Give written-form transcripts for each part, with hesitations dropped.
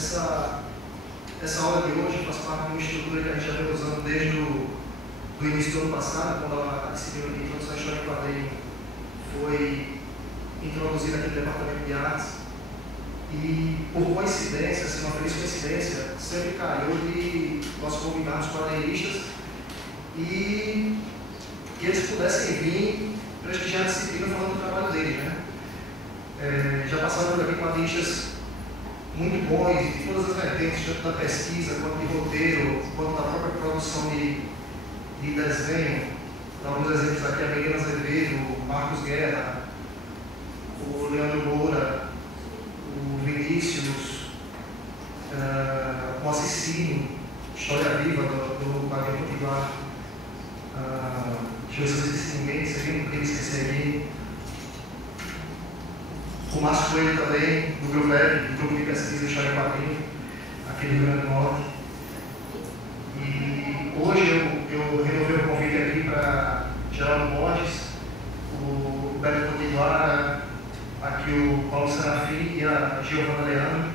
Essa aula de hoje faz parte de uma estrutura que a gente já vem usando desde o início do ano passado, quando a disciplina de introdução à história em quadrinho foi introduzida aqui no departamento de artes. E, por coincidência, assim, uma feliz coincidência, sempre calhou de nós convidarmos quadrinistas e que eles pudessem vir prestigiar a disciplina falando do trabalho deles, né? Já passaram por aqui quadrinistas muito bons, de todas as vertentes, tanto da pesquisa, quanto de roteiro, quanto da própria produção de desenho. Alguns exemplos aqui, a Melina Azevedo, o Marcos Guerra, o Leandro Moura, o Vinícius, o Assicínio, História Viva do quadrinho Potiguar. Deixa eu ver se eu esqueci ninguém, se alguém não queria esquecer aqui. O Márcio Coelho também, do grupo de pesquisa História em Quadrinho, aqui do Rio Grande do Norte. E hoje eu renovei o convite aqui para Geraldo Borges, o Beto Potiguar, aqui o Paulo Serafim e a Giovana Leandro,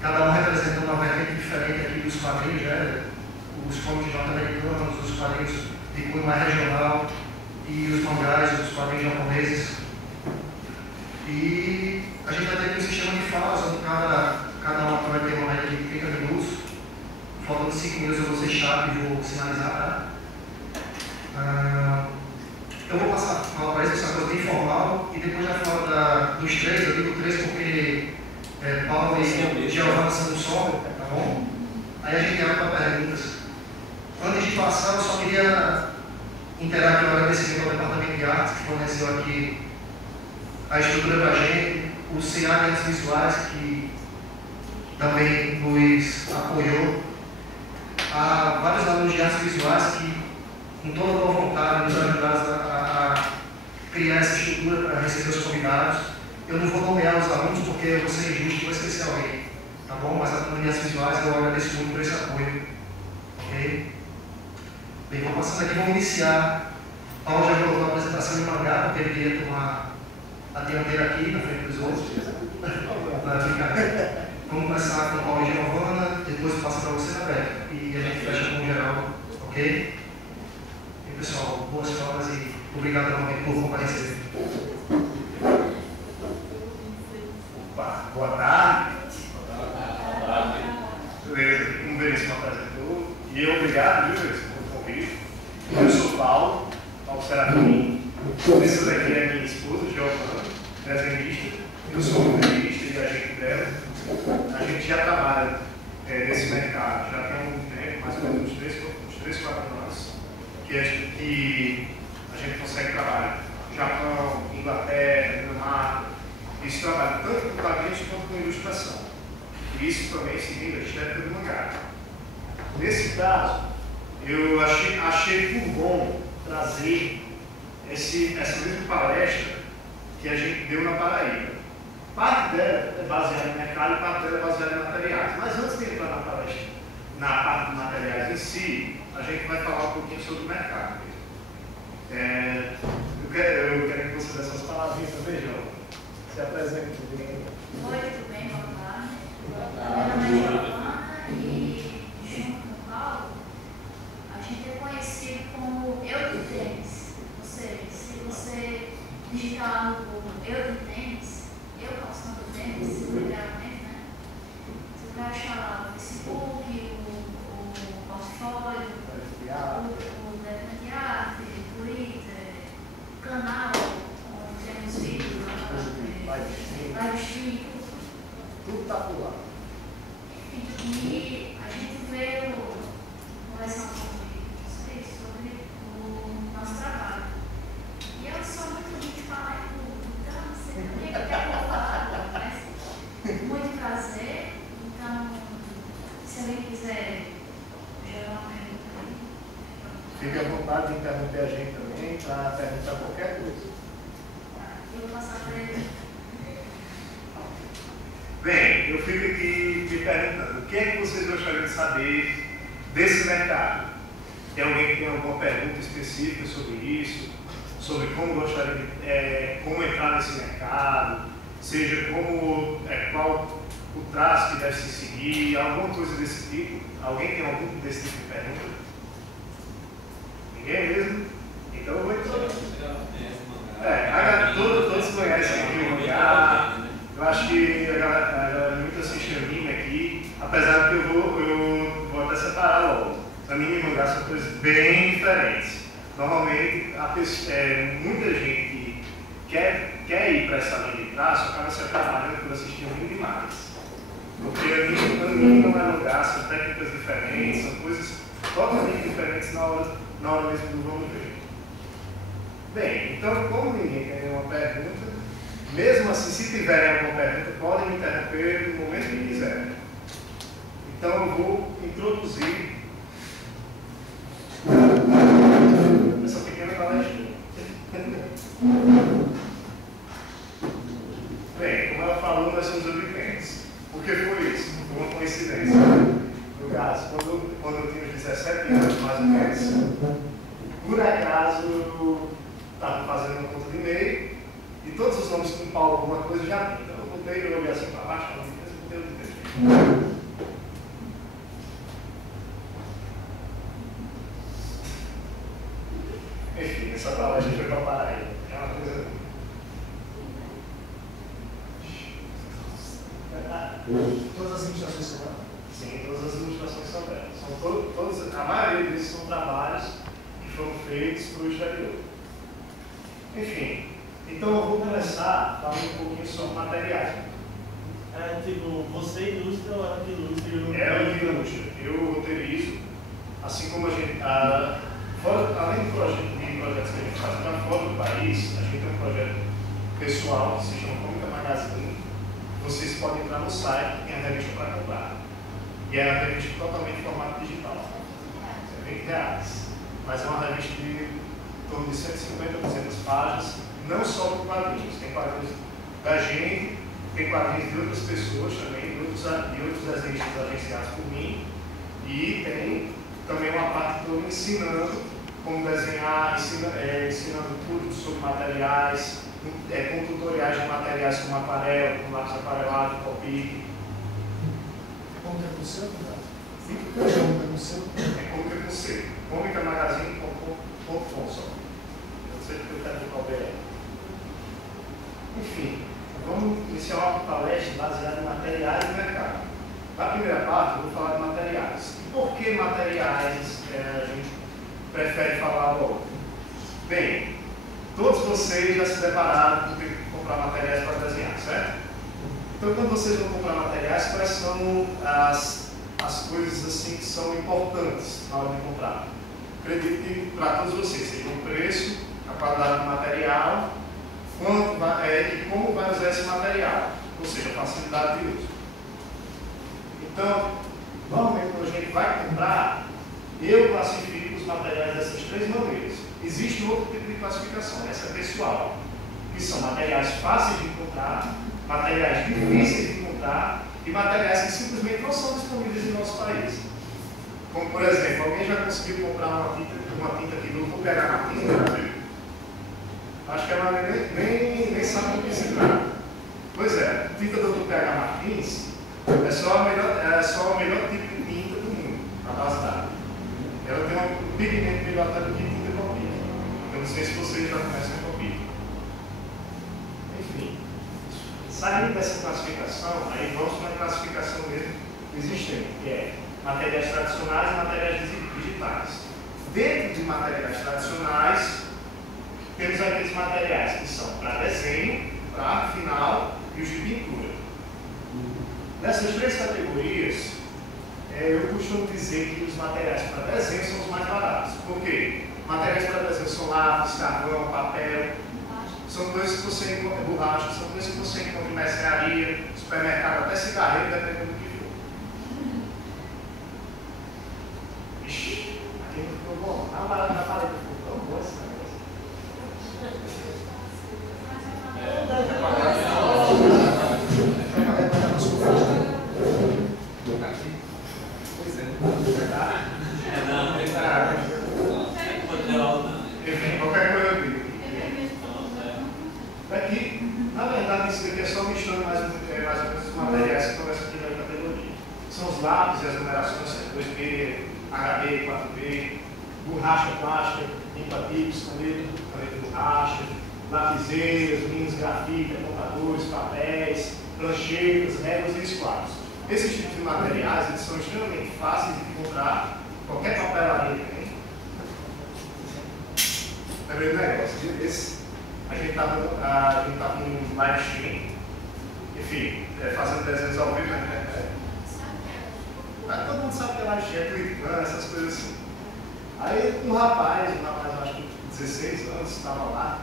cada um representando uma vertente diferente aqui dos quadrinhos, né? Os cômics norte-americanos, os quadrinhos de cunho mais regional e os mangás, os quadrinhos japoneses. E a gente vai ter um sistema de falas, onde cada uma vai ter uma média de 30 minutos. Faltando 5 minutos eu vou ser chato e vou sinalizar, tá? Eu vou falar para isso, essa coisa bem informal, e depois já falo dos três, eu digo três porque Paulo e Giovana são do solo, tá bom? Aí a gente abre para perguntas. Antes de passar, eu só queria interagir um agradecimento ao Departamento de Artes, que forneceu aqui a estrutura para a gente, o CA de Artes Visuais, que também nos apoiou, há vários alunos de artes visuais que, com toda a boa vontade, nos ajudaram a criar essa estrutura para receber os convidados. Eu não vou nomear os alunos porque eu vou ser injusto e vou esquecer alguém, tá bom? Mas a comunidade de artes visuais eu agradeço muito por esse apoio, ok? Bem, vamos passando aqui, vamos iniciar. Paulo já colocou a apresentação de mangá, porque ele queria tomar a dianteira aqui na frente dos outros. Vamos começar com o Paulo e Giovana, depois eu passo para você, Roberto, e a gente fecha com o Geraldo, ok? E pessoal, boas provas e obrigado novamente por comparecer. Boa tarde. Beleza, como o Benício me apresentou, e obrigado, viu, Benício, pelo convite. Eu sou Paulo Serafim. Essa daqui é a minha esposa, Giovana, desenhista. Eu sou roteirista e agente dela. A gente já trabalha nesse mercado, já tem algum tempo, mais ou menos uns 3, 4 anos, que a gente consegue trabalhar. Japão, Inglaterra, Dinamarca, isso trabalha tanto com quadrinhos quanto com ilustração. E isso também seguindo a estética do mangá. Nesse caso, eu achei por bom trazer essa mesma palestra que a gente deu na Paraíba. Parte dela é baseada em mercado e parte dela é baseada em materiais. Mas antes de entrar na palestra, na parte de materiais em si, a gente vai falar um pouquinho sobre o mercado. Eu quero que você dê essas palavrinhas também, João. Se apresente. Oi, tudo bem? Boa tarde. Meu nome é Giovana e, junto com o Paulo, a gente é conhecido como Eu de Tênis. Ou seja, se você digitar lá no Google Eu de Tênis, eu calçando tênis, literalmente, né? Você vai achar lá o Facebook, o portfólio, o Departamento de Arte, o Twitter, o canal, onde temos vídeos, live stream, Tudo está por lá. e a gente veio conversar um pouco com vocês sobre o nosso trabalho. E eu sou muito ruim de falar em público, então não sei o que eu vou falar, mas muito prazer. Então, se alguém quiser gerar uma pergunta aí. Fique à vontade de interromper a gente também para perguntar qualquer coisa. Eu vou passar para ele. Bem, eu fico aqui me perguntando, o que é que vocês gostariam de saber desse mercado? Tem alguém que tem alguma pergunta específica sobre isso? Sobre como gostaria de, como entrar nesse mercado? Seja como, o traço que deve se seguir, alguma coisa desse tipo? Alguém tem algum desse tipo de pergunta? Ninguém mesmo? Então eu vou entrar. Todos conhecem aqui o mangá. Eu acho que a galera muito assiste anime aqui, apesar que eu vou até separar logo. Anime e mangá são coisas bem diferentes. Normalmente, muita gente que quer ir para essa linha de traço acaba se atrapalhando por assistir anime demais. Porque anime não é lugar, são técnicas diferentes, são coisas totalmente diferentes na hora mesmo do vamos ver. Bem, então, como ninguém tem nenhuma pergunta, mesmo assim, se tiverem alguma pergunta, podem me interromper no momento que quiserem. Então, eu vou introduzir essa pequena palestrinha. Bem, como ela falou, nós somos obrigentes. Por que foi isso? Foi uma coincidência. No caso, quando eu tinha 17 anos, mais ou menos, por acaso eu estava fazendo uma conta de e-mail e todos os nomes com Paulo alguma coisa já tinha. Então eu botei, eu olhei assim para baixo, falei, eu botei o de enfim, essa palestra foi para Paraíba. É uma coisa. Todas as administrações são delas? Sim, todas as administrações são delas. A maioria deles são trabalhos que foram feitos para o exterior. Enfim, então eu vou começar falando um pouquinho sobre materiais. Você ilustra ou ela que ilustra? Ela que ilustra. Eu roteirizo, assim como a gente. Além de projetos que a gente faz para fora do país, a gente tem um projeto pessoal que se chama Cômica Magazine. Vocês podem entrar no site, tem a revista para comprar. E é uma revista totalmente em formato digital. É R$20. Mas é uma revista de em torno de 150 a 200 páginas, não só por quadrinhos. Tem quadrinhos da gente, tem quadrinhos de outras pessoas também, de outros desenhistas agenciados por mim. E tem também uma parte toda ensinando como desenhar, ensinando tudo sobre materiais, com tutoriais de materiais como aquarela, como lápis aquarelado, copy. Como que é com o seu? Como que é com o seu? É como que é com o seu. Comicamagazine.com só. Eu sei que eu quero de qual é. Enfim, vamos iniciar uma palestra baseada em materiais e mercado. Na primeira parte, eu vou falar de materiais. E por que materiais a gente prefere falar logo? Bem, todos vocês já se depararam com ter que comprar materiais para desenhar, certo? Então, quando vocês vão comprar materiais, quais são as coisas assim que são importantes na hora de comprar? Acredito que para todos vocês seja o preço, a qualidade do material, e como vai usar esse material, ou seja, a facilidade de uso. Então, normalmente quando a gente vai comprar, eu classifico os materiais dessas três maneiras. Existe outro tipo de classificação, essa é pessoal, que são materiais fáceis de encontrar, materiais difíceis de encontrar e materiais que simplesmente não são disponíveis no nosso país. Como, por exemplo, alguém já conseguiu comprar uma tinta aqui do PH Martins no Brasil? Acho que ela nem sabe do que se trata. Pois é, a tinta do PH Martins é só o melhor tipo de tinta do mundo, a base d'água. Ela tem um pigmento melhor até do que tinta copia. Eu não sei se vocês já conhecem a copia. Enfim, saindo dessa classificação, aí vamos para a classificação mesmo existente, que é materiais tradicionais e materiais digitais. Dentro de materiais tradicionais, temos aqueles materiais que são para desenho, para arte final e os de pintura. Nessas três categorias, eu costumo dizer que os materiais para desenho são os mais baratos. Por quê? Materiais para desenho são lápis, carvão, papel, são coisas que você encontra, borracha, são coisas que você encontra em mercearia, supermercado, até cigarreiro, dependendo do que for. Ixi, aqui não ficou bom. A parada da parede ficou tão boa esse negócio. Enfim, qualquer coisa eu digo. Aqui, na verdade, isso aqui é só misturando mais ou menos os materiais que estão nessa são os lápis e as numerações 2B, HB, 4B, borracha plástica, limpa-bicos, caneta borracha, lapiseiras, linhas grafite, apontadores, papéis, pranchetas, réguas e esquadros. Esses tipos de materiais eles são extremamente fáceis de encontrar qualquer papelaria tem. Lembrei do negócio, esse, a gente estava num live stream, enfim, fazendo desenhos ao vivo na internet. Todo mundo sabe que é live stream, clipando, essas coisas assim. Aí um rapaz, eu acho que 16 anos, estava lá,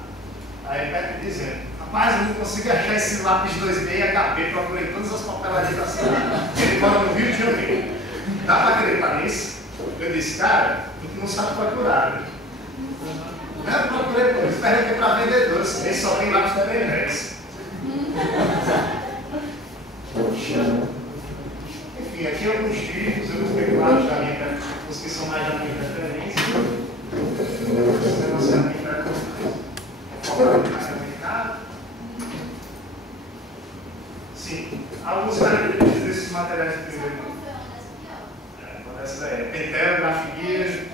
aí Pepe dizendo, rapaz, eu não consigo achar esse lápis 2B e HB, procurei todas as papelarias da cidade. Ele mora no Rio de Janeiro. Dá para acreditar nisso? Eu disse, cara, tu não sabe procurar, né? Eu procurei por isso, perguntei para vendedores, eles só tem lápis da Benex. Enfim, aqui alguns tipos, eu vou pegar lápis da minha, os que são mais da minha preferência. Esse negócio é a minha preferência. Sim, alguns características desses materiais de primeiro grupo. Essa daí é Pentel, Grafiguia.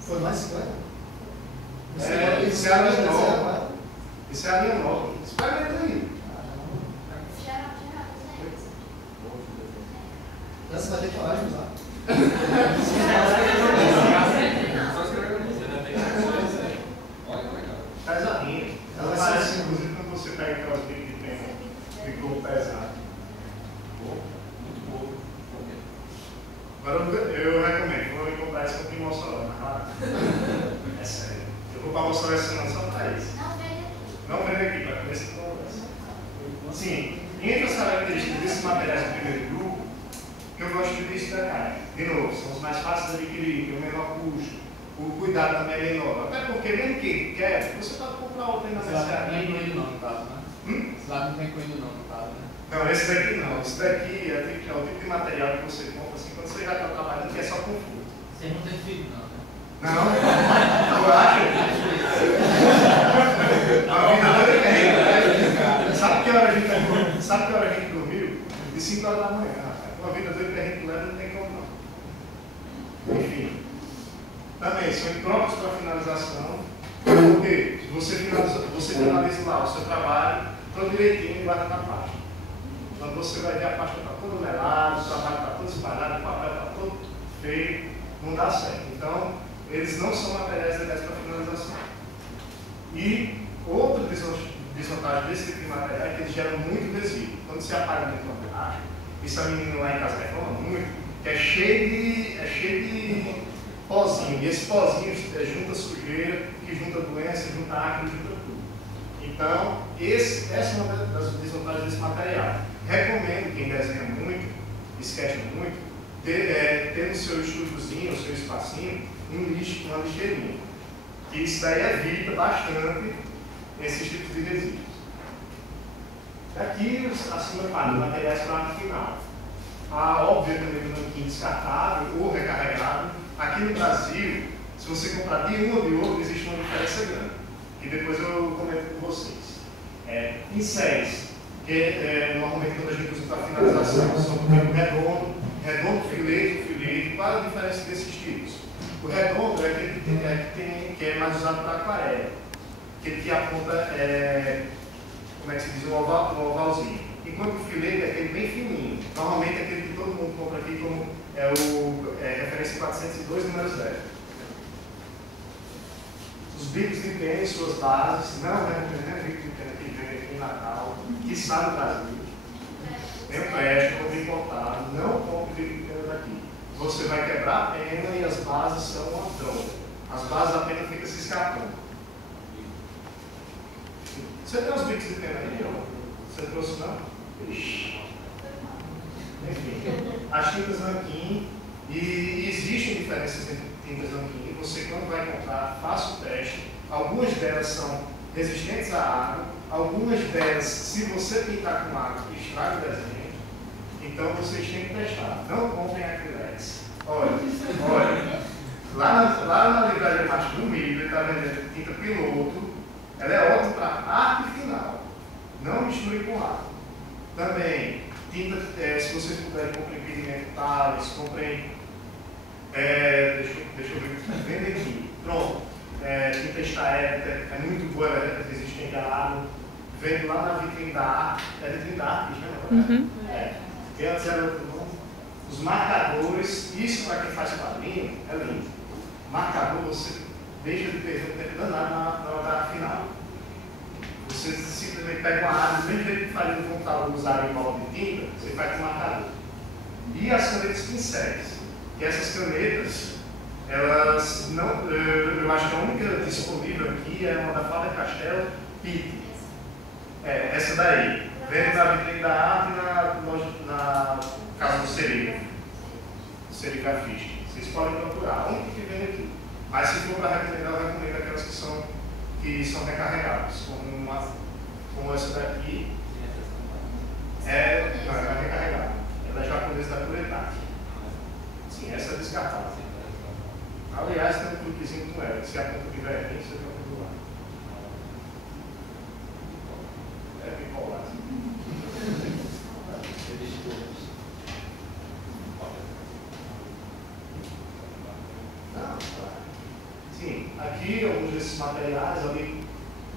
Foi mais 50? Isso é a linha nova. Isso é a linha nova. Experimenta aí. Essa vai ter coragem de usar. Faz a linha. Ela parece, inclusive, quando você pega aquelas bicas que tem de couro pesado. Agora eu recomendo, vou comprar isso aqui em Mossoró, tá? É sério. Eu vou para Mossoró essa semana só para isso. Não vem aqui, para começar a conversa. Sim, entre as características desses materiais do primeiro grupo, que eu gosto de destacar, de novo, são os mais fáceis de adquirir, tem o menor custo, o cuidado também é menor. Até porque, mesmo que quer, você pode comprar outra aí na mercearia. Não tem coelho não, no caso, né? Esse lado não tem coelho não, no caso, né? Não, esse daqui não. Esse daqui é o tipo de material que você compra assim, quando você já está trabalhando, que é só conforto. Você não tem filho não, né? Não? Eu acho. A vida toda é rica. Sabe que hora a gente dormiu? De 5 horas da manhã, rapaz. Uma vida doida que a gente leva não tem como não. Enfim. Também, são impróprios para finalização. Porque você finaliza lá o seu trabalho, todo direitinho e guarda na pasta. Quando você vai ver a pasta está toda melada, o trabalho está todo espalhado, o papel está todo feio, não dá certo. Então, eles não são materiais legais para finalização. E outra desvantagem desse tipo de material é que eles geram muito resíduo. Quando você apaga dentro da borracha, isso a menina lá em casa reclama muito, que é cheio de pozinho. E esse pozinho junta sujeira, que junta doença, junta acne, junta tudo. Então, essa é uma das desvantagens desse material. Recomendo quem desenha muito, sketcha muito, ter no seu estúdiozinho, no seu espacinho, uma lixeirinha. Que isso daí evita bastante esses tipos de resíduos. Aqui, a segunda parte, materiais para a final. A óbvia também do nanquim descartável ou recarregável. Aqui no Brasil, se você comprar de um ou de outro, existe uma diferença grande. E depois eu comento com vocês. Pincéis, que normalmente quando a gente usa para finalização, são do tipo redondo, filete. Qual é a diferença desses tipos? O redondo é aquele que é mais usado para aquarela, aquele que aponta, como é que se diz, um ovalzinho. Enquanto o filete é aquele bem fininho. Normalmente é aquele que todo mundo compra aqui como referência 402, número 0. Os bicos de pena e suas bases, não é bico de pena que vem aqui em Natal, que está no Brasil. Nem presta, compra importado, não compre bico de pena daqui. Você vai quebrar a pena e as bases são uma droga. As bases a pena fica se escapando. Você tem os bicos de pena aí, ó? Você trouxe não? Ixi. Enfim, as tintas nanquim, e existem diferenças entre tintas nanquim. Você, quando vai comprar, faça o teste. Algumas delas são resistentes à água, algumas delas, se você pintar com água, estraga o desenho. Então vocês têm que testar. Não comprem acrylex. Olha. Lá na livraria Martins do Milho, ele está vendendo tinta piloto. Ela é ótima para arte final. Não misture com arte. Também, tinta, se vocês puderem, comprem pigmento Thales, comprem. Deixa eu ver, vende aqui. Pronto. Tinta Staedter, é muito boa, ela é resistente à água. Vendo lá na vitrine da arte. É vitrine da arte, né? E antes era os marcadores, isso para quem faz quadrinho, é lindo. Marcador, você deixa de perder um tempo danado na hora da final. Você simplesmente pega uma área, do mesmo jeito que faz no computador usar em bola de tinta, você faz com marcador. E as canetas pincéis, que essas canetas, elas não, eu acho que a única disponível aqui é uma da Faber-Castell Pitt. Essa daí. Vende na vitrine da arte e na casa do serigrafista. Vocês podem procurar, onde que vende aqui. Mas se for para recomendar, eu recomendo aquelas que são recarregáveis, como essa daqui. Não, ela é recarregável. Ela é japonesa da Kuretake. Sim, essa é descartável. Aliás, tem um truquezinho com ela. Se a ponta tiver aqui, você pode procurar. Picolado. Sim, aqui alguns desses materiais, ali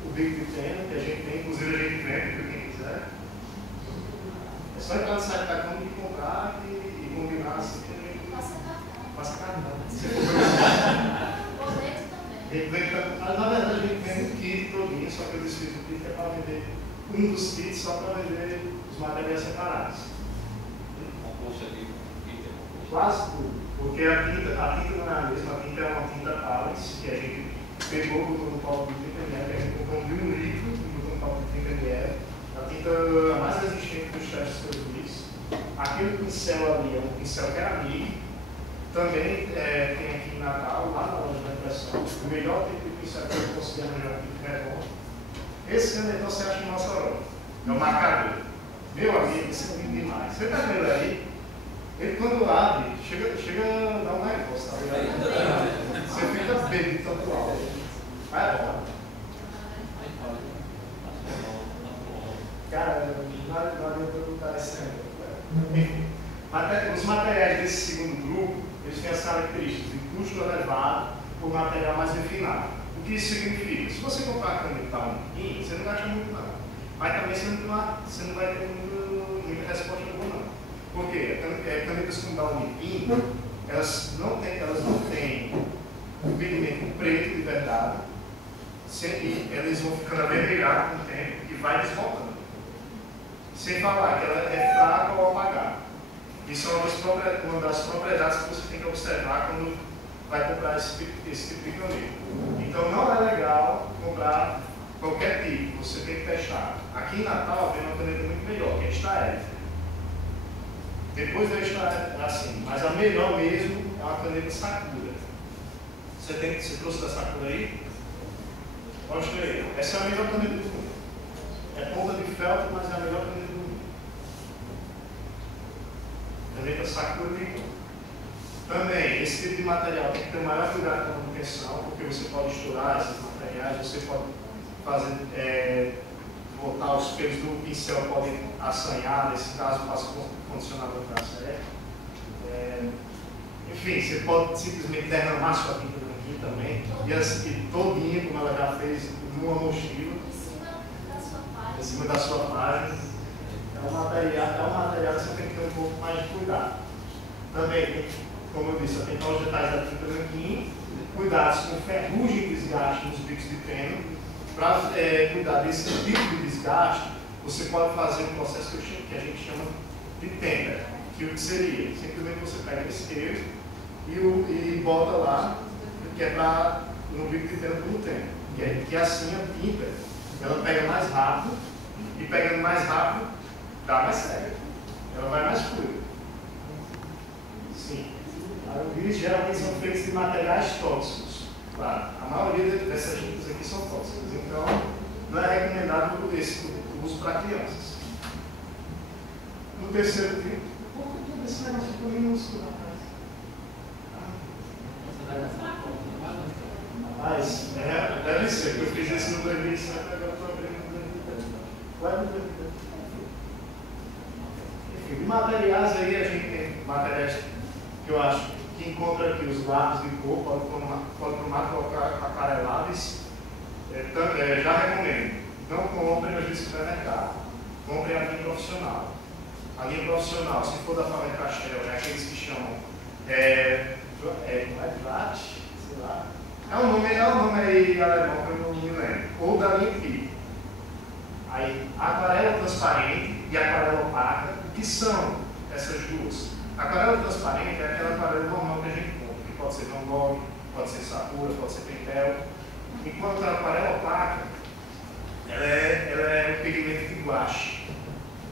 o Big Pequeno, que a gente tem, inclusive a gente vende para quem quiser. É só entrar no site da Câmara e comprar e combinar assim que a gente. Passa cartão. Boleto também. Na verdade a gente vende um kit todinho, só que eu desfiz o kit é para vender um dos kits só para vender os materiais separados. Quase tudo. Porque a tinta não é a mesma, a tinta é uma tinta Thales, que a gente pegou, botou no copo de 30 ml, a gente comprou de 1 litro e botou no copo de 30 ml. A tinta mais resistente dos testes que eu fiz. Aquele pincel ali é um pincel Keramik. Também tem aqui em Natal, lá na loja da impressão, o melhor tipo de pincel que eu consegui arranjar aqui no redondo. Esse canetão você acha em Mossoró. É o marcador. Meu amigo, isso é lindo demais. Você está vendo aí? Ele quando abre, chega a dar um negócio, tá ligado? Você fica bem tanto alto. Vai embora. Cara, não adianta eu botar esse negócio. Os materiais desse segundo grupo, eles têm as características de custo elevado por material mais refinado. O que isso significa? Se você comprar a caneta um pouquinho, você não gasta muito não. Mas também você não vai ter muita resposta boa não. Por quê? Canetas com Downy, elas não têm um pigmento preto de verdade, e elas vão ficando avermelhadas com o tempo e vai desbotando. Sem falar que ela é fraca ao apagar. Isso é uma das propriedades que você tem que observar quando vai comprar esse tipo de caneta. Então não é legal comprar qualquer tipo, você tem que testar. Aqui em Natal tem uma caneta muito melhor, que é a Staedter. Depois da Staedter, assim, mas a melhor mesmo é uma caneta Sakura. Você trouxe da Sakura aí? Mostra aí. Essa é a melhor caneta do mundo. É ponta de feltro, mas é a melhor caneta do mundo. Caneta Sakura Nikon. Também, esse tipo de material tem que ter maior cuidado com a manutenção, porque você pode estourar esses materiais, você pode fazer, botar os pelos do pincel, podem assanhar, nesse caso, passa o condicionador para certo. Enfim, você pode simplesmente derramar sua tinta aqui também, e todinha, como ela já fez, numa mochila, em cima da sua página. É um material que você tem que ter um pouco mais de cuidado. Também, como eu disse, atentar os detalhes da tinta nanquim, cuidados com ferrugem e desgaste nos bicos de pena. Para cuidar desse tipo de desgaste, você pode fazer um processo que a gente chama de temper. Que o que seria? Simplesmente você pega o isqueiro e bota lá, que é para no bico de pena pelo tempo. Que assim a tinta, ela pega mais rápido, e pegando mais rápido, dá mais cega. Ela vai mais fluida. Sim. Aerogris geralmente são feitos de materiais tóxicos. Claro, a maioria dessas tintas aqui são tóxicas. Então, não é recomendado o uso para crianças. No terceiro tipo, todo esse negócio ficou minúsculo, rapaz. Mas, deve ser, porque eu fiz isso no 2007, agora estou abrindo no 2010. Vai no 2010. Enfim, de materiais aí a gente tem materiais que eu acho que encontra aqui os lápis de cor, policromato, colocar aquareláveis. Já recomendo. Não comprem nos de supermercado. Comprem a linha profissional. A linha profissional, se for da Faber-Castell, é aqueles que chamam. Sei lá. É um nome aí alemão que eu não me lembro. Ou da linha FI. Aí, aquarela transparente e aquarela opaca. O que são essas duas? A aquarela transparente é aquela aquarela normal que a gente compra, que pode ser Van Gogh, pode ser Sakura, pode ser Pentel. Enquanto a aquarela opaca, ela é um pigmento de guache.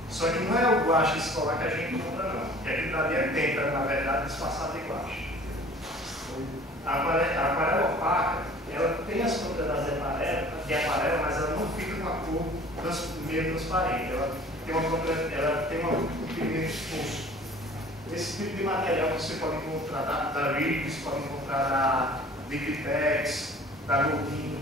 Só que não é o guache escolar que a gente compra, não. Que aquilo dali tenta, na verdade, disfarçar de guache. A aquarela opaca, ela tem as propriedades de aquarela, mas ela não fica com a cor meio transparente. Ela tem um pigmento fosco. Esse tipo de material você pode encontrar da Rives, pode encontrar da Liquitex, da Login,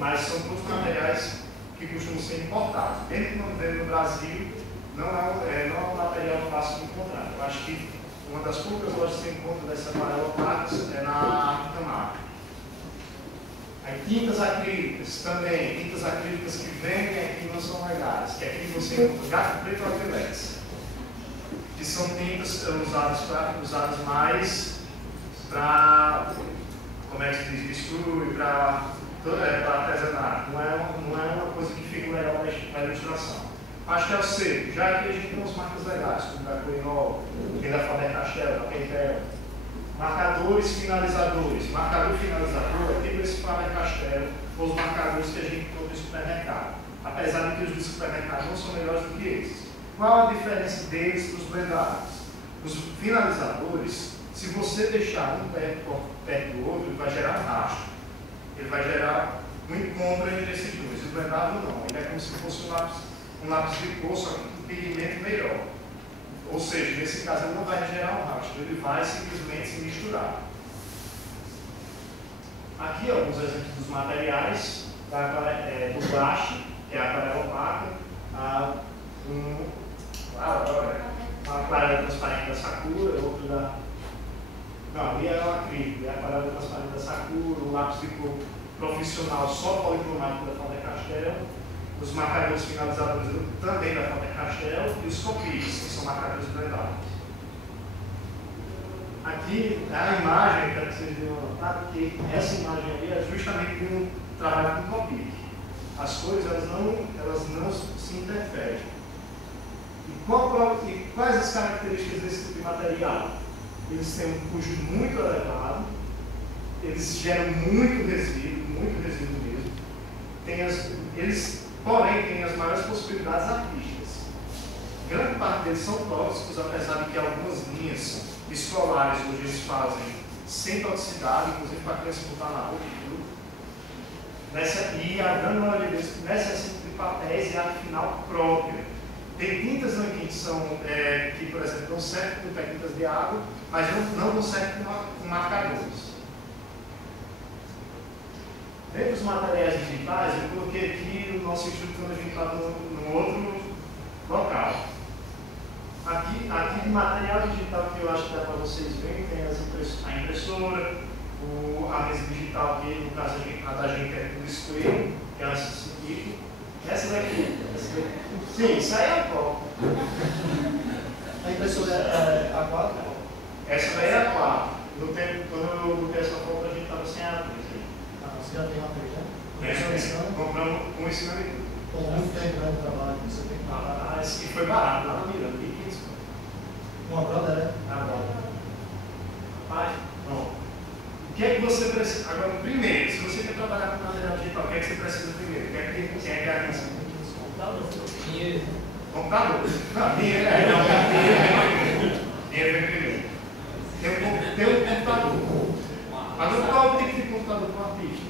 mas são todos materiais que costumam ser importados. Dentro do Brasil, não é um material fácil de encontrar. Eu acho que uma das poucas lojas que você encontra dessa aquarela opaca é na Camargo. Aí tintas acrílicas também, tintas acrílicas que vendem aqui não são legais, que aqui você encontra gato preto ou acrylex, que são tintas usadas mais para, como é que se diz, biscuit, para artesanato. Não é uma coisa que fica legal na ilustração. Acho que é o C. Já aqui a gente tem umas marcas legais, como da Coinol, tem da Faber-Castell, da Pentel. Marcadores finalizadores. Marcador finalizador é tipo esse Faber-Castell, ou os marcadores que a gente compra no supermercado. Apesar de que os do supermercado não são melhores do que esses. Qual a diferença deles dos blendados? Os finalizadores, se você deixar um perto do outro, ele vai gerar um rastro. Ele vai gerar um encontro entre esses dois. O blendado não. Ele é como se fosse um lápis de cor, só que com pigmento melhor. Ou seja, nesse caso ele não vai gerar um rastro, ele vai simplesmente se misturar. Aqui alguns exemplos dos materiais, do guache, que é a aquarela opaca, uma aquarela transparente da Sakura, outro da... Não, ali é o acrílico, é a aquarela transparente da Sakura, o lápis de cor profissional só policromático da Faber-Castell, os marcadores finalizadores também da Faber-Castell e os copis, que são marcadores blendados. Aqui a imagem, quero que vocês venham notar, porque essa imagem ali é justamente de um trabalho com copic. As cores elas não se interferem. E quais as características desse tipo de material? Eles têm um custo muito elevado, eles geram muito resíduo mesmo. Porém, tem as maiores possibilidades artísticas. Grande parte deles são tóxicos, apesar de que algumas linhas escolares hoje eles fazem sem toxicidade, inclusive para a criança botar na roupa e tudo. E a grande maioria deles necessitam de papéis e arte final própria. Tem tintas aqui que, por exemplo, dão certo com técnicas de água, mas não dão certo com marcadores. Dentro dos materiais digitais, eu coloquei aqui o nosso estudo quando a gente estava num outro local. Aqui de material digital que eu acho que dá para vocês verem, tem a impressora, a mesa digital que no caso a da gente é tudo display, que é esse aqui. Essa daqui. Sim, isso aí é a copa. A impressora é A4? Essa daí é a 4. No tempo, quando eu botei essa foto, a gente estava sem a 3. Você já tem uma 3, né? Compramos um ensinando e tudo. Com muito tempo no trabalho, você tem que esse foi barato, lá na Miranda, uma brother, né? Rapaz, não. O que é que você precisa? Agora, primeiro, se você quer trabalhar com material digital, o que é que você precisa primeiro? O que é que é a questão? Dinheiro. Computador? Não, dinheiro vem primeiro. Tem um computador. Agora, qual é o tipo de computador para o artista?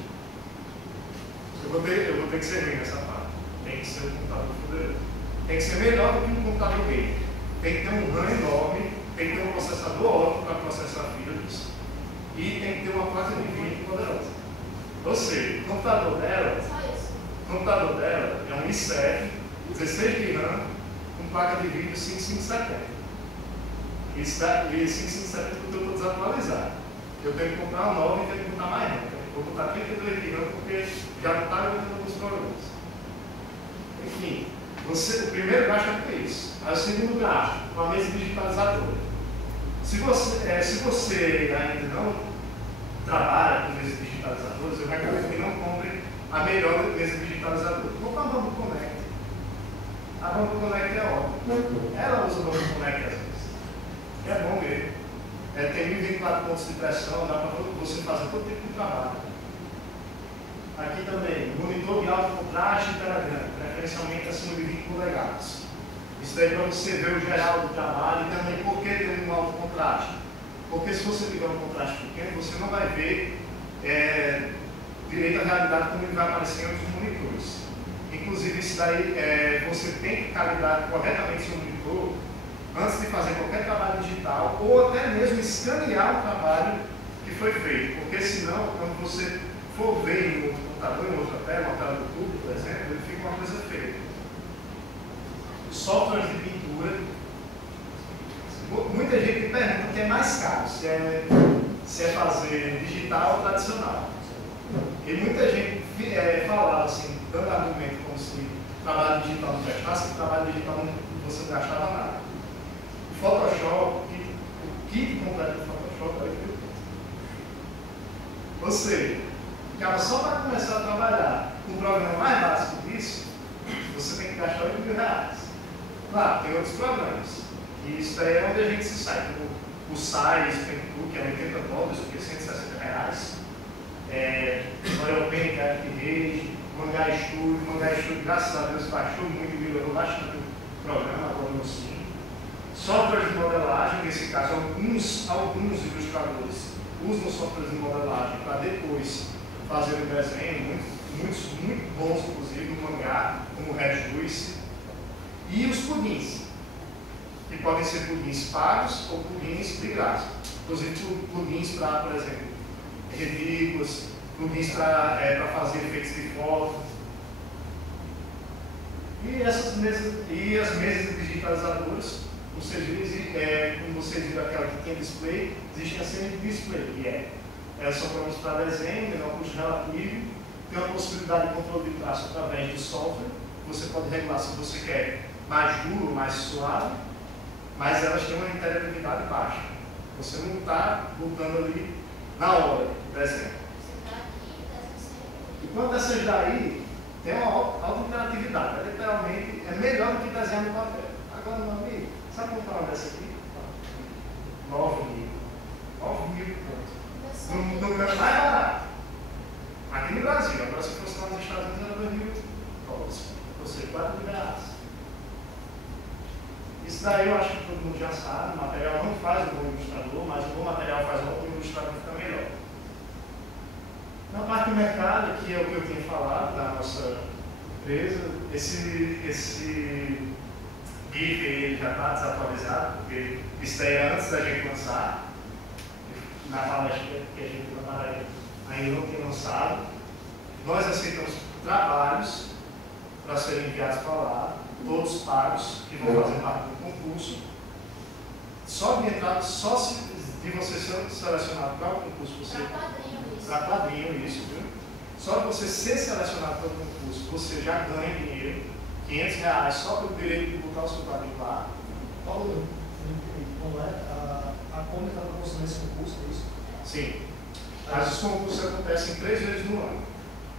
Eu vou ter que ser ruim nessa parte. Tem que ser um computador poderoso. Tem que ser melhor do que um computador gamer. Tem que ter um RAM enorme, tem que ter um processador ótimo para processar filtros. e tem que ter uma placa de vídeo poderosa. Ou seja, o computador dela é um i7, 16 de RAM, com placa de vídeo 5570. Isso daí, 5570 porque eu estou desatualizado. Eu tenho que comprar um novo e tenho que botar mais RAM. Vou botar 32 de RAM porque já não está aguentando alguns problemas. Enfim, o primeiro gasto é por isso. Aí o segundo gasto, uma mesa digitalizadora. Se você ainda não trabalha com mesas digitalizadoras, eu recomendo que não compre a melhor mesa digitalizadora. Compre uma Bambu Connect. A Bambu Connect é ótima. Ela usa o Bambu Connect às vezes. É bom mesmo. Tem 1024 pontos de pressão, dá para você fazer todo tipo de trabalho. Aqui também, monitor de alto contraste e tela grande, preferencialmente acima de 20 polegadas. Isso daí para você ver o geral do trabalho e também por que tem um alto contraste. Porque se você tiver um contraste pequeno, você não vai ver direito à realidade como ele vai aparecer em outros monitores. Inclusive, isso daí você tem que calibrar corretamente seu monitor antes de fazer qualquer trabalho digital ou até mesmo escanear o trabalho que foi feito. Porque senão, quando você for ver em outro computador, em outra tela, uma tela do YouTube, por exemplo, ele fica uma coisa feia. Softwares de pintura. Muita gente pergunta o que é mais caro, se é fazer digital ou tradicional. E muita gente falava assim, dando argumento como se trabalho digital não prestasse, que trabalho digital você não gastava nada. O Photoshop, o kit completo do Photoshop é aquilo. Ou seja, cara, só para começar a trabalhar com o programa mais básico disso, você tem que gastar R$8.000. Claro, tem outros programas. E isso daí é onde a gente se sai. O SAIS, que é $80, porque R$160. Royal Paint, ArtRage, Manga Studio, graças a Deus baixou muito, melhorou bastante o programa, agora no sim. Softwares de modelagem, nesse caso, alguns ilustradores usam softwares de modelagem para depois fazer um desenho, muitos muito bons, inclusive, no mangá, como o Rejuice. E os plugins, que podem ser plugins pagos ou plugins de graça. Inclusive, plugins para, por exemplo, revículas, plugins para fazer efeitos de foto. E as mesas digitalizadoras, como vocês viram aquela que tinha display, existe a cena de display, elas são programas para desenho, menor custo relativo, tem uma possibilidade de controle de traço através do software, você pode regular se você quer mais duro ou mais suave, mas elas têm uma interatividade baixa. Você não está botando ali na hora do desenho. Enquanto essas daí tem uma alta interatividade, literalmente é melhor do que desenhar no papel. Agora, meu amigo, sabe como falar dessa aqui? 9.000 pontos. No canto mais barato. Aqui no Brasil, agora se fosse lá nos Estados Unidos era $2.000. Ou seja, R$4.000. Isso daí eu acho que todo mundo já sabe, o material não faz um bom ilustrador, mas o bom material faz um bom ilustrador fica melhor. Na parte do mercado, que é o que eu tinha falado da nossa empresa, esse GIF ele já está desatualizado, porque isso daí é antes da gente lançar. Na palestra que a gente ainda não tem lançado. Nós aceitamos trabalhos para serem enviados para lá, todos pagos, que vão fazer parte do concurso. Só de entrada, só se de você ser selecionado para o concurso, para quadrinho, isso, viu? Só de você ser selecionado para o concurso, você já ganha dinheiro, R$500 só pelo direito de botar o seu quadrinho lá. Paulo, como a Cômica está proporcionando esse concurso, é isso? Sim. Mas os concursos acontecem 3 vezes no ano.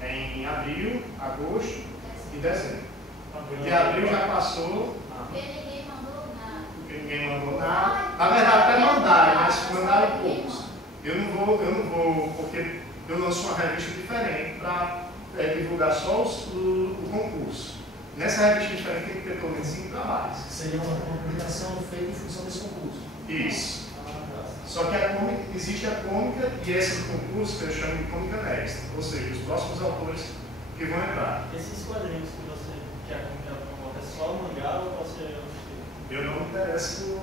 Em abril, agosto e dezembro. De abril já passou. Porque ninguém mandou nada. Porque ninguém mandou nada. Na verdade, até mandaram, mas mandaram poucos. Eu não vou, porque eu lanço uma revista diferente para divulgar só o concurso. Nessa revista diferente tem que ter pelo menos 5 trabalhos. Seria uma publicação feita em função desse concurso. Isso. Só que existe a cômica e essa do concurso que eu chamo de cômica next, ou seja, os próximos autores que vão entrar. Esses quadrinhos que você quer colocar é só o mangá ou você... Eu não me interesso.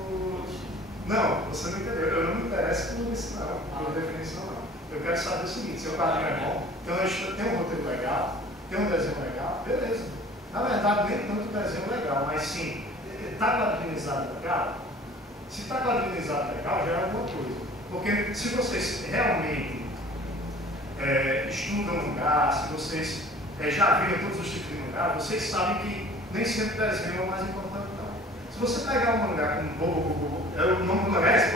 Não, você não entendeu. Eu não me interesso por isso não, por definição não. Eu quero saber o seguinte, se o quadrinho é bom, então tem um roteiro legal, tem um desenho legal, beleza. Na verdade, nem tanto desenho legal, mas sim, está quadrinizado legal? Se está quadrinizado legal, já é alguma coisa. Porque se vocês realmente estudam lugar, se vocês já viram todos os tipos de mangá, vocês sabem que nem sempre o desenho é o mais importante não. Se você pegar um mangá com o nome do mangá é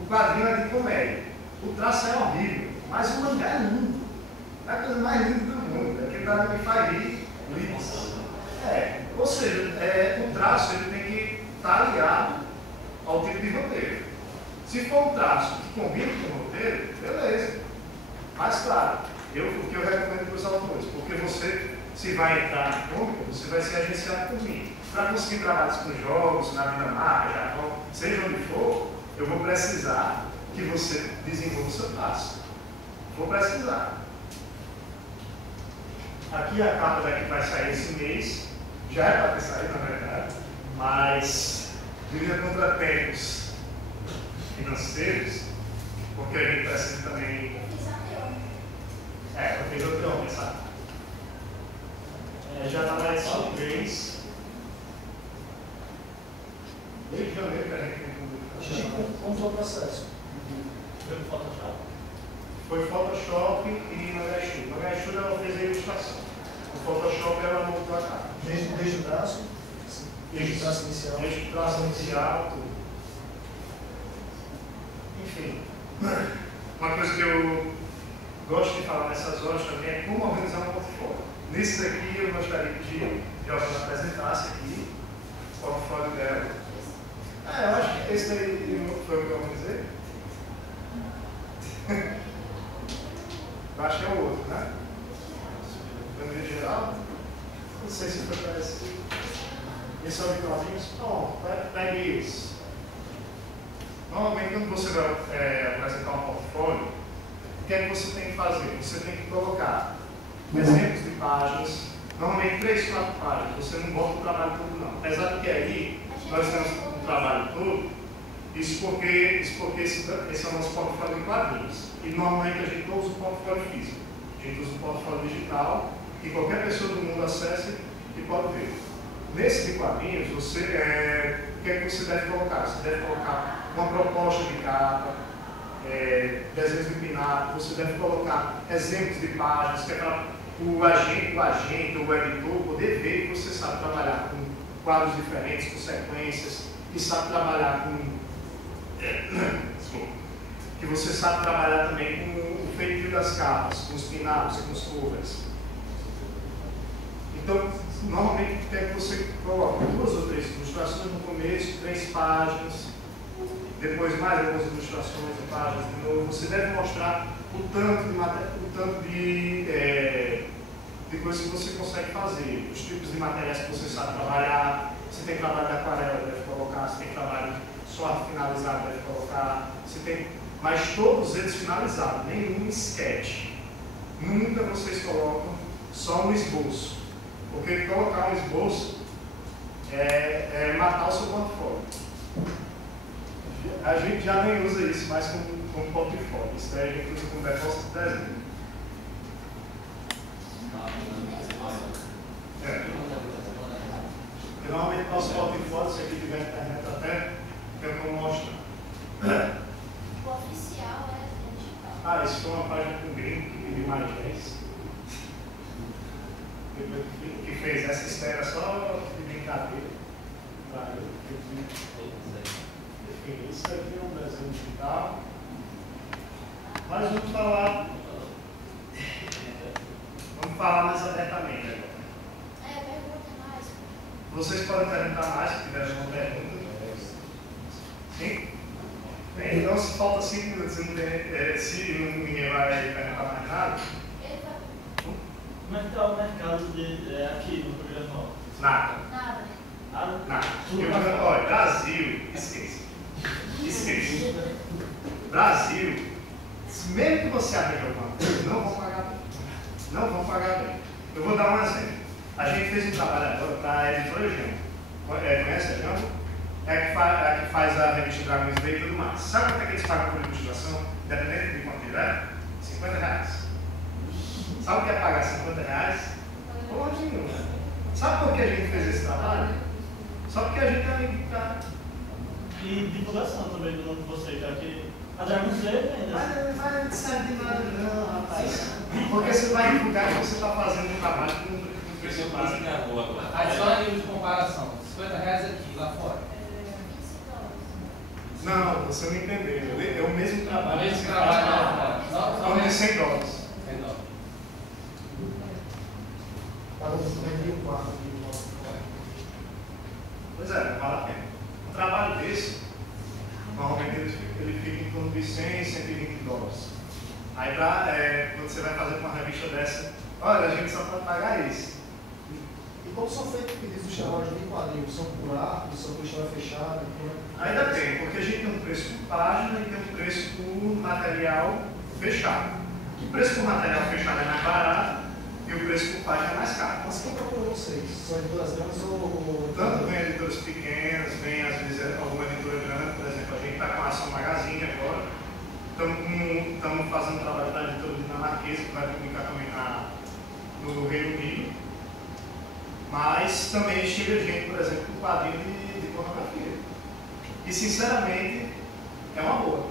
o quadrinho é de comédia. O traço é horrível, mas o mangá é lindo. É a coisa mais linda do mundo. Aquele cara me faz rir. Ou seja, o traço ele tem que estar ligado ao tipo de roteiro. Se for um traço que combina com o roteiro, beleza. Mas claro, o que eu recomendo para os autores, porque você, se vai entrar na cômica, você vai ser agenciado por mim. Para conseguir trabalhos com jogos, na Dinamarca, Japão, seja onde for, eu vou precisar que você desenvolva o seu traço. Vou precisar. Aqui a capa daqui vai sair esse mês, já é para ter saído na verdade, mas devido a contratempos financeiros, porque a gente precisa também. Eu fiz outra onda, sabe? Já está na edição 3. Desde janeiro que a gente tem publicado. Como foi o processo? Foi no Photoshop? Foi Photoshop e Magastu. Magastu ela fez a ilustração. O Photoshop ela montou a capa. Desde o traço? Desde o traço inicial? Desde o traço inicial, tudo. Enfim, uma coisa que eu gosto de falar nessas horas também é como organizar um portfólio. Nesse daqui eu gostaria de alguém apresentasse aqui o portfólio dela. Eu acho que esse daí foi o que eu organizei. Eu acho que é o outro, né? Planejamento geral. Não sei se foi para esse. Esse é o de quadrinhos. Pronto, pegue isso. Normalmente, quando você vai apresentar um portfólio, o que é que você tem que fazer? Você tem que colocar exemplos de páginas, normalmente 3, 4 páginas. Você não bota o trabalho todo, não. Apesar de que aí nós temos um trabalho todo, isso porque esse é o nosso portfólio de quadrinhos. E normalmente a gente não usa o portfólio físico. A gente usa o portfólio digital, que qualquer pessoa do mundo acesse e pode ver. Nesse de quadrinhos, o que é que você deve colocar? Você deve colocar uma proposta de capa, desenhos empinados, você deve colocar exemplos de páginas, que é para o agente ou o editor poder ver que você sabe trabalhar com quadros diferentes, com sequências, que sabe trabalhar com... que você sabe trabalhar também com o feitio das capas, com os pinados, com os covers. Então, normalmente, o que é que você coloca? 2 ou 3 ilustrações no começo, 3 páginas, depois mais algumas ilustrações e páginas de novo. Você deve mostrar o tanto de coisas que você consegue fazer, os tipos de materiais que você sabe trabalhar. Você tem trabalho de aquarela, deve colocar. Você tem trabalho só finalizado, deve colocar. Você tem, mas todos eles finalizados, nenhum sketch. Nunca vocês colocam só um esboço. Porque colocar um esboço é matar o seu portfólio. A gente já nem usa isso mais como portfólio. Isso daí a gente usa como depósito de desenho. Porque normalmente nosso portfólio, se aqui tiver internet até, tem como mostrar. O oficial é digital. Isso foi uma página com gringo que pediu mais 10. Que fez essa espera só de brincadeira. Enfim, isso aqui é um desenho digital. Mas vamos falar mais abertamente agora. Pergunta mais. Vocês podem perguntar mais se tiverem alguma pergunta. Sim? Bem, então se falta 5 minutos se ninguém vai perguntar mais nada. Como é que está o mercado aqui no Rio Grande do Norte? Nada. Nada. Olha, Brasil, esqueça. Brasil, mesmo que você arranje alguma coisa, não vão pagar bem. Não vão pagar bem. Eu vou dar um exemplo. A gente fez um trabalho agora para a editora Jambo. Conhece a Jambo? é a que faz a revista Dragões B e tudo mais. Sabe quanto é que eles pagam por ilustração? Dependendo de quanto tiver? R$50. Sabe o que é pagar R$50? Porra nenhuma. Sabe por que a gente fez esse trabalho? Só porque a gente é amigo do cara. E divulgação também do nome de vocês, já que a Dragon Z ainda. Vai sair de nada não, rapaz. Porque você vai divulgar que você está fazendo um trabalho com um preço básico. Aí só a nível de comparação, R$50 aqui, lá fora. Não, você não entendeu. É o mesmo trabalho. O mesmo trabalho lá fora. Só menos $100. $100. Para você vender um quarto aqui. Pois é, não vale a pena. Um trabalho desse, normalmente ele fica em torno de $100 e $120. Aí, quando você vai fazer uma revista dessa, olha, a gente só pode pagar isso. E como são feitos pedidos de charlotte de quadrinhos? São por arco, são por história fechada? Ainda tem, porque a gente tem um preço por página e tem um preço por material fechado. O preço por material fechado é mais barato e o preço por página é mais caro. Mas quem procurou vocês? São editoras grandes ou... Tanto vem editoras pequenas, vem às vezes alguma editora grande, por exemplo, a gente está com a Ação Magazine agora, estamos fazendo um trabalho da editora dinamarquesa, que vai publicar também no Reino Unido, mas também chega gente, por exemplo, com quadrinho de pornografia. E sinceramente, é uma boa,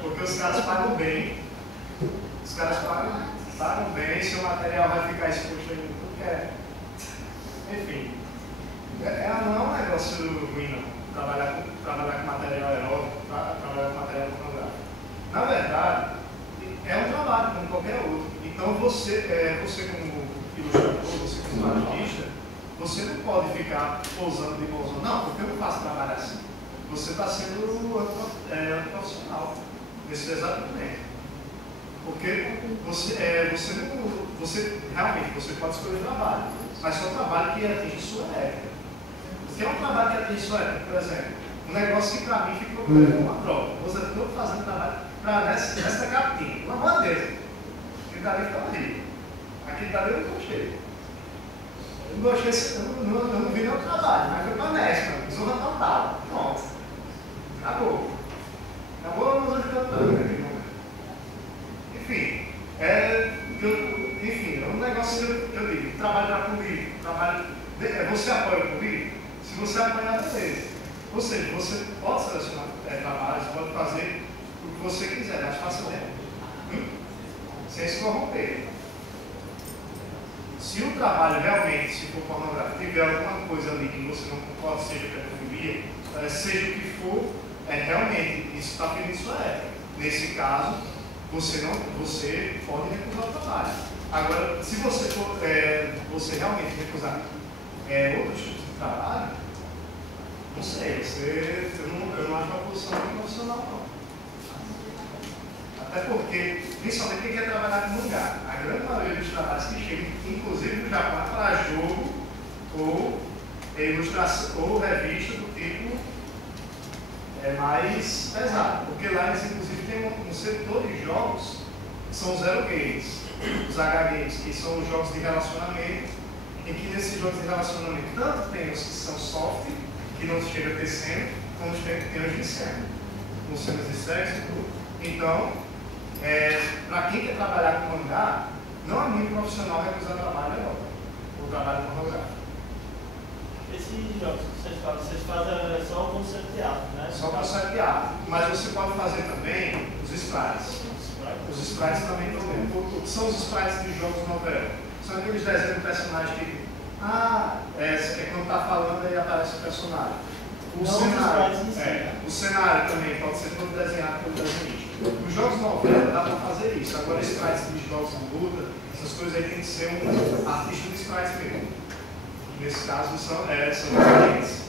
porque os caras pagam bem, os caras pagam bem, seu material vai ficar exposto aí no tudo que é. Enfim, não é um negócio ruim não, trabalhar com material erótico, trabalhar com material pornográfico. Na verdade, é um trabalho como qualquer outro. Então você como ilustrador, você como artista, você não pode ficar pousando de bolsão. Não, porque eu não faço trabalho assim. Você está sendo profissional nesse exato momento. Porque você realmente você pode escolher o trabalho, mas só um trabalho que atinge sua ética. Porque é um trabalho que atinge sua ética, por exemplo, um negócio que para mim ficou uma prova. Você estou fazendo trabalho para nessa capinha. Pelo amor de Deus, aquele dali ficou horrível. Aquele dali eu não gostei. Eu não gostei, eu não vi nenhum trabalho, mas foi para nessa, zorra total. Pronto. Acabou. Acabou, não usa de tanto. Enfim, é um negócio que eu digo, trabalhar comigo, você apoia comigo? Se você apoiar, beleza. Ou seja, você pode selecionar trabalhos, pode fazer o que você quiser, mas faça bem, sem se corromper. Se o trabalho realmente, se for pornográfico, tiver alguma coisa ali que você não concorda, seja pedofilia, seja o que for, realmente isso está ferindo sua ética. Nesse caso, você pode recusar o trabalho. Agora, se você for você realmente recusar outros tipos de trabalho, não sei, eu não acho uma posição muito profissional não. Até porque, principalmente quem quer trabalhar com lugar, a grande maioria dos trabalhos que chegam, inclusive no Japão, é para jogo ou ilustração ou revista do tipo mais pesado, porque lá eles inclusive tem um setor de jogos que são os Zero Games, os H-Games, que são os jogos de relacionamento, em que nesses jogos de relacionamento tanto tem os que são soft, que não chega a ter cena, como tem os de cena, com cenas de sexo e tudo. Então, para quem quer trabalhar com mangá, não é muito profissional recusar trabalho erótico, ou trabalho pornográfico. Esses jogos que vocês fazem só o conceito de arte, né? Só o conceito de arte, mas você pode fazer também os sprites. Os sprites também estão. O que são os sprites de jogos novela? São aqueles desenhos do personagem que. Quando está falando aí aparece o personagem. O cenário também pode ser todo desenhado pelo desenhista. Os jogos novela dá para fazer isso. Agora, sprites de jogos de luta, essas coisas aí tem que ser um artista de sprites mesmo. Nesse caso são diferentes.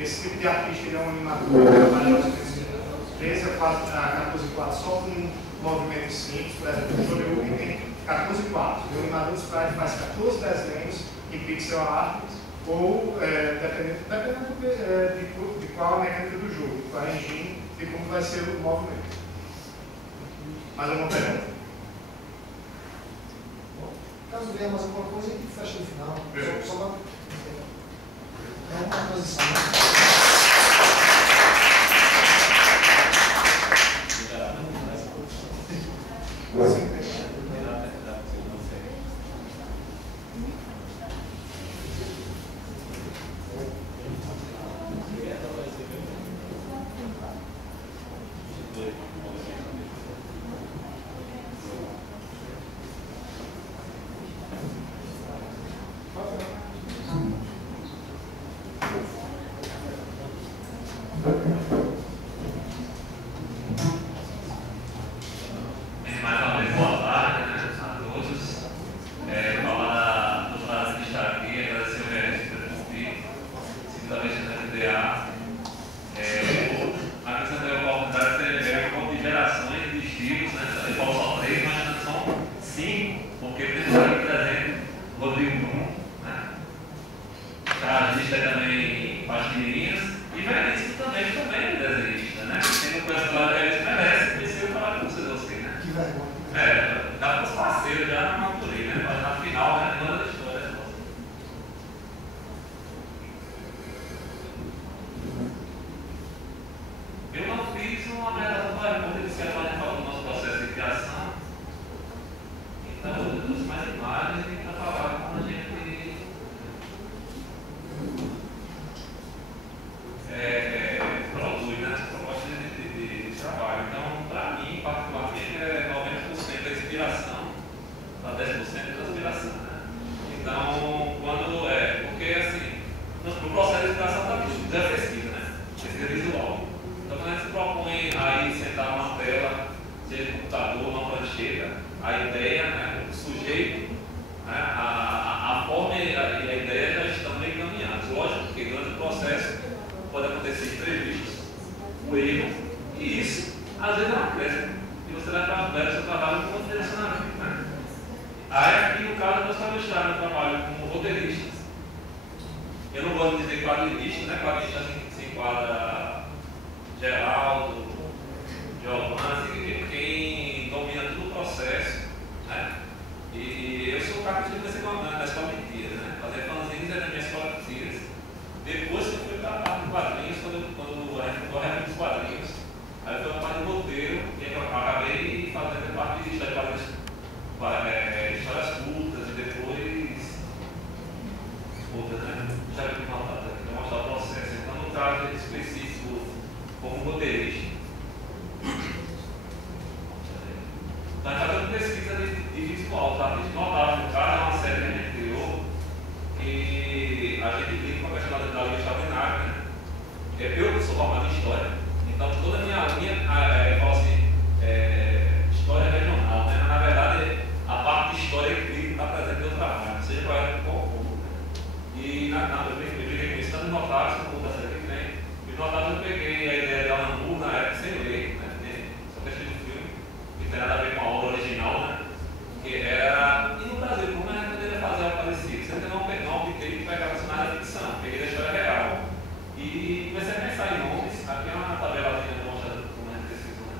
Esse tipo de artista ele é um animador que trabalha às vezes 13 a 14 quadros só com um movimento simples. Por exemplo, o Shoryuken tem 14 quadros. O animador de sprite faz 14 desenhos em pixel art, ou dependendo de qual a mecânica do jogo, qual a engine e como vai ser o movimento. Mais alguma pergunta? Caso venha mais alguma coisa, a gente fecha no final. Só uma posição. o centro da aspiração, né? Então, porque assim, no processo de educação está tudo, é pesquisa, né? Pesquisa visual. Então, quando a gente se propõe aí sentar numa tela, seja computador, uma prancheta, a ideia, né, o sujeito, né, a forma e a ideia já estão bem encaminhados. Lógico que durante o processo pode acontecer imprevistos, o erro, e isso às vezes é uma crença. E você vai para o seu trabalho como direcionamento, né? Aí aqui no caso eu estava mostrando meu trabalho como roteirista. Eu não gosto de dizer quadrinista, né? Quadrinista se enquadra Geraldo, Giovanni, quem domina todo o processo, né? E eu sou o cara que na escola mentira, né? Fazer fanzines era na minha escola mentiras. Depois que eu fui para a parte de quadrinhos, quando a gente corre dos quadrinhos, aí foi a parte de roteiro, e eu acabei fazendo a parte de histórias curtas e depois outras, né? Já vi notado aqui, para mostrar o processo. Então, no caso específico, como roteirista, nós fazemos pesquisa de visual, tá? A gente notava, no caso, é uma série que a gente criou, que a gente brinca com a questão da linha extraordinária, né? Eu sou formado em história, então toda a minha linha, eu falo assim, história regional, né? Na verdade, a parte de história e crítica está presente no trabalho, seja qual é o povo, né? E eu brinquei com isso, tanto notáveis como da série que tem. Os notáveis eu peguei a ideia de Alan Moore na época sem ler, né? Só que assisti o filme, que tem nada a ver com a obra original, né? Que era. E no Brasil, como a gente poderia fazer algo parecido? Sempre não optei de pegar personagens da ficção, peguei da história real. E comecei a pensar em nomes, aqui é uma tabelazinha mostrando como a gente pesquisou, né?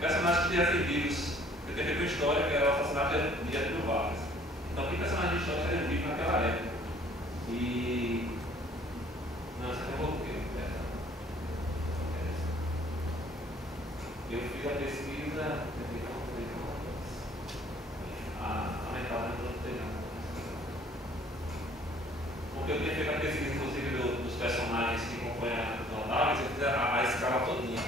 Personagens que tinham servidos, eu tenho uma história que era o assassinato de Getúlio Vargas. Então, que personagem de história seria vivo naquela época? E. Não, isso aqui é um roteiro, eu fiz a pesquisa, a metade do roteiro. Porque eu tinha feito a pesquisa, inclusive, dos personagens que compõem a notáveis, eu fiz a escala todinha.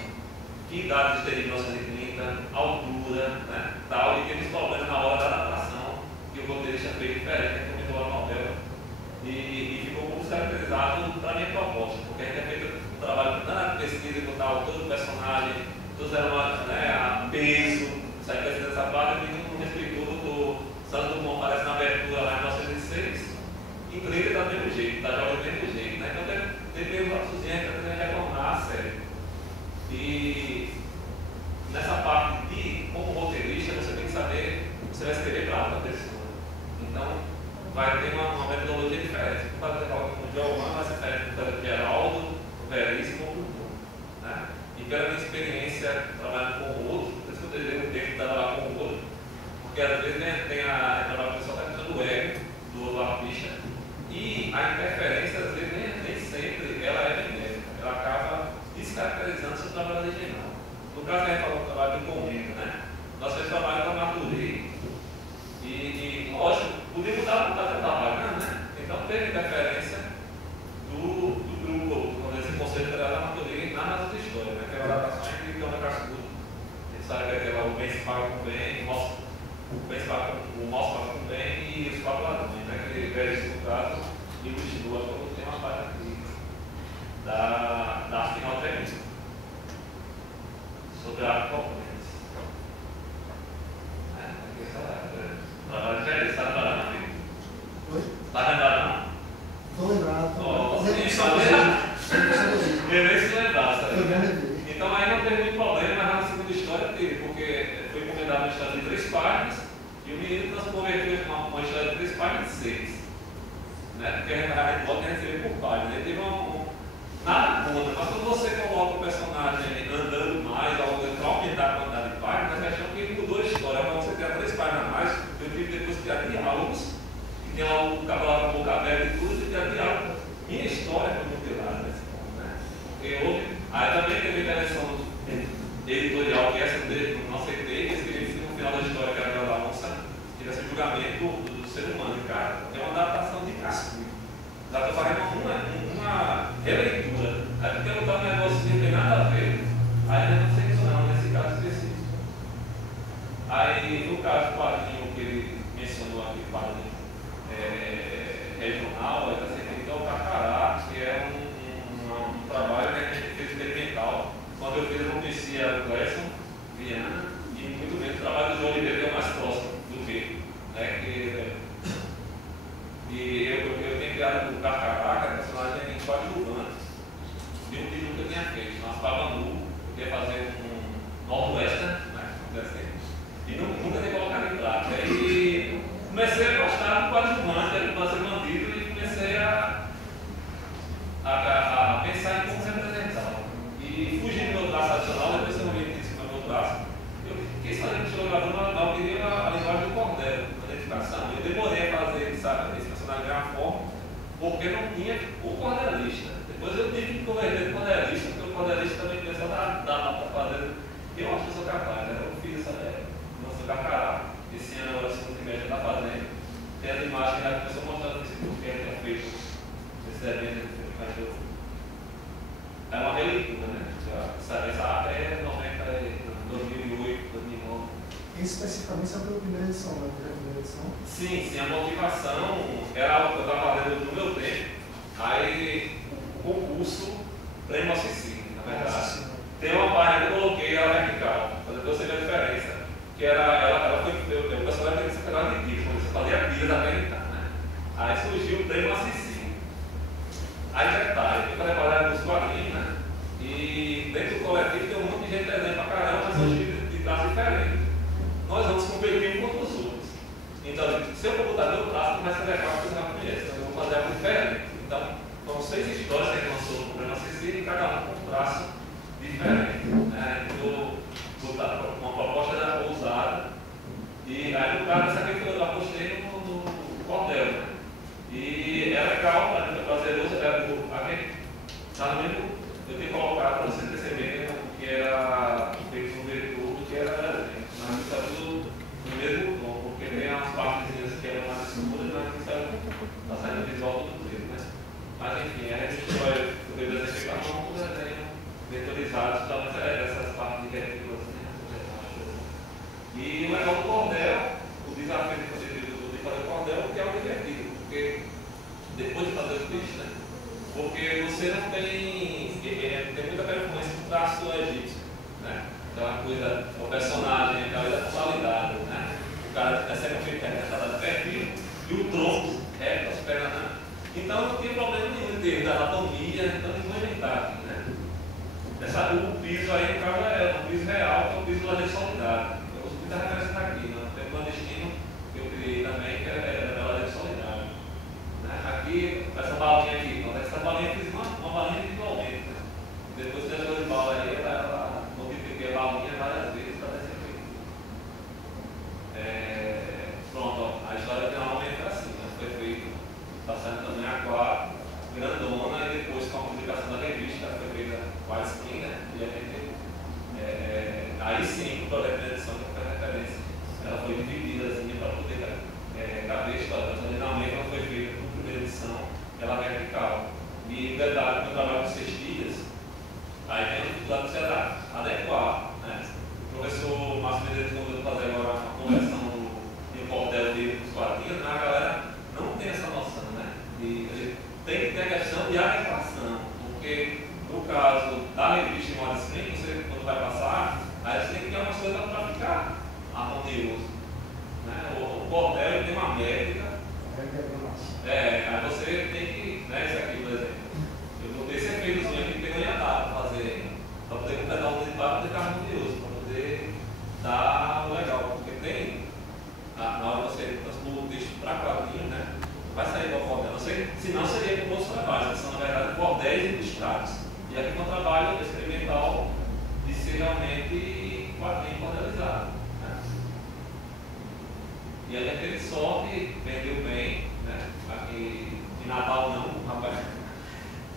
Que idade teria em 1930, altura, né, tal, e teve problemas na hora da adaptação, que o roteirista fez diferente, comentou a novela, e ficou muito caracterizado para a minha proposta, porque a gente tinha feito um trabalho tanto na pesquisa que botar todo o personagem, todos eram peso, saiu pesquisa dessa parte, e não respeitou o Santos Dumont aparece na abertura lá em 1906. Inglês está do mesmo jeito, está jogando do mesmo jeito, né? Então teve um lapsozinho que está retornar a série. E nessa parte de, como roteirista, você tem que saber, você vai escrever para outra pessoa. Então vai ter uma metodologia diferente. Para fazer o Giovanni vai ser diferente do Geraldo, do Veríssimo ou do Bruno, né? E pela minha experiência trabalhando com o outro, por isso que eu tenho que trabalhar com o outro, porque às vezes tem a trabalho com o pessoal da questão do ego, do outro artista. E a interferência, às vezes, nem sempre ela é benéfica, ela acaba descaracterizando seu trabalho original. No caso, a gente falou do trabalho de encomenda, né? Nós fizemos trabalho com a Maturei e, lógico, podia mudar a vontade do trabalho, né? Então, teve interferência do grupo, quando esse conceito era da Maturei na nossa história, né? Que era a adaptação entre Câmara Cascudo. A gente sabe que é o bem se paga com bem, o mal se paga com bem e os quatro ladrões, né? Que velho no caso, e o Lisboa, que tem uma parte aqui da final entrevista sobre a componentes. Trabalho de velho, está lembrado, não, amigo? Oi? Está lembrado, não? Estou lembrado. Eu nem se lembrar, sabe? Então aí não teve muito problema, mas na segunda história teve, porque foi encomendado uma história de 3 páginas e o menino converteu uma história de 3 páginas em 6. Né? Porque a gente pode receber por página. Ele teve nada contra, mas quando você coloca o personagem andando mais, para aumentar a quantidade de páginas, você achou que mudou a história. Para você criar 3 páginas a mais, eu tive depois criar diálogos, e tem lá o cabelo com a boca aberta e tudo, e criar diálogos. Minha história foi mutilada nesse ponto, né? Porque houve. Aí também teve a intervenção editorial, que essa eu não aceitei, que escrevi no final da história, que era da onça, tivesse o julgamento do ser humano. Cara, é uma adaptação de Cascudo. Já estou fazendo uma releitura. Aí porque eu estava um negócio que não tem nada a ver, aí não sei isso não, nesse caso específico. Aí no caso do quadrinho que ele né? E eu tenho criado o Carcaraca, personagem coadjuvante, de um título que eu tinha feito, chamado Pavandu, eu queria fazer um Nordwestern, né? E nunca tinha colocado em prática. E comecei a gostar do coadjuvante, era para ser bandido, e comecei a pensar em como se apresentar. E fugi do meu traço adicional, depois que eu me disse no meu traço, eu quis fazer um estilogravador, eu queria a linguagem do cordel, a identificação. Eu demorei a fazer esse personagem ganhar forma, porque não tinha o cordelista. Depois eu tive que converter o cordelista, porque o cordelista também começou a dar para fazer. Eu acho que eu sou capaz, né? Eu fiz essa nossa Carcará. Esse ano, agora, segundo trimestre, está fazendo. Tem as imagens que já começou a mostrar no Facebook que a gente tinha feito esse evento de cachorro. É uma releitura, né? Essa arte é 2008, 2009. Especificamente sobre a primeira edição, né? Sim, a motivação era o que eu estava fazendo no meu tempo. Aí o concurso prêmio assistente, na verdade. Tem uma página que eu coloquei ela vertical, para você ver a diferença. Que ela foi, o personagem tem que ser pegado de tiro, você fazia tiras até militar, né? Aí surgiu o prêmio assistente. Aí detalhe, eu falei para dos quadrinhos, né? E dentro do coletivo tem um monte de gente desenhando pra caramba, mas são de traços diferentes. Nós vamos competir um contra os outros. Então, se eu for botar meu traço, não vai ser legal porque você não conhece. Então, eu vou fazer algo diferente. Então, são 6 histórias que lançou no programa CC e cada um com um traço diferente. Né? Eu vou botar uma proposta ousada. E aí, no caso, essa aqui eu apostei no cordel. Né? E é legal, é prazeroso, tá no mesmo. Eu tenho colocado para vocês perceberem o que era feito no vetor, o que era desenho. Mas está tudo no mesmo tom, porque tem umas partes que eram mais escuras, mas está saindo visual tudo mesmo, né? Mas enfim, a gente vai poder desenhar com um desenho vetorizado, então essas partes de retículas, né? E o legal do cordel, o desafio de fazer o cordel, que é o divertido, porque depois de fazer o bicho, né? Porque você não tem muita influência do traço egípcio, né? Aquela coisa, o personagem, aquela coisa da totalidade, né? O cara é sempre interpretado de perfil e o tronco é as pernas, né? Então não tinha problema nenhum em termos da anatomia, então não vou inventar aqui, né? O piso aí, no caso, é um piso real, que é o piso do lajeiro solidário. Eu uso muita referência aqui, né? Tem um clandestino que eu criei também, que é o lajeiro solidário. Aqui, essa balinha aqui, essa balinha eu fiz uma balinha individualmente, né? Depois que eu de bala aí, ela multipliquei a balinha várias vezes para descer feito. Pronto, ó, a história finalmente é assim, né? Foi feito, está saindo também a 4, grandona, e depois com a publicação da revista, foi feita widescreen, né? E a gente, aí sim, o projeto de edição que foi referência, ela foi dividida assim para poder caber a história, mas originalmente ela foi feita com a primeira edição, ela é vertical. E o detalhe, quando eu trabalho com cestilhas, aí tem a dificuldade de se adequar, né? O professor Márcio Medeiros convidou para fazer agora uma conversão no cordel dele com os quadrinhos, mas a galera não tem essa noção, né? E tem que ter a questão de adequação, porque no caso da revista em modo screen, você quando vai passar, aí você tem que ter umas coisas para ficar harmonioso. Né? O cordel tem uma métrica. Aí você tem que, né, esse aqui, por exemplo, eu vou ter esse efeitozinho aqui que eu ia dar para fazer, para poder completar um detalhe, para poder ficar harmonioso, para poder dar o legal, porque tem, na hora que você transforma o texto para quadrinho, né, vai sair igual cordel, senão seria com outros trabalhos, que são na verdade cordéis ilustrados. E aqui é um trabalho experimental de ser realmente quadrinho cordelizado. Né? E aí aquele sorte vendeu bem, né? Aqui em Natal não, rapaz,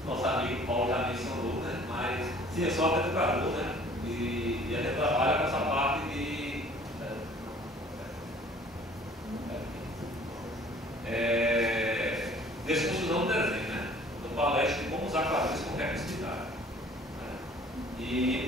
nosso amigo Paulo já mencionou, né? Mas sim, eu sou educador, né? E a gente trabalha com essa parte de desconstrução do desenho, né? Do palestra de como usar quadrinhos com recursividade. Né? E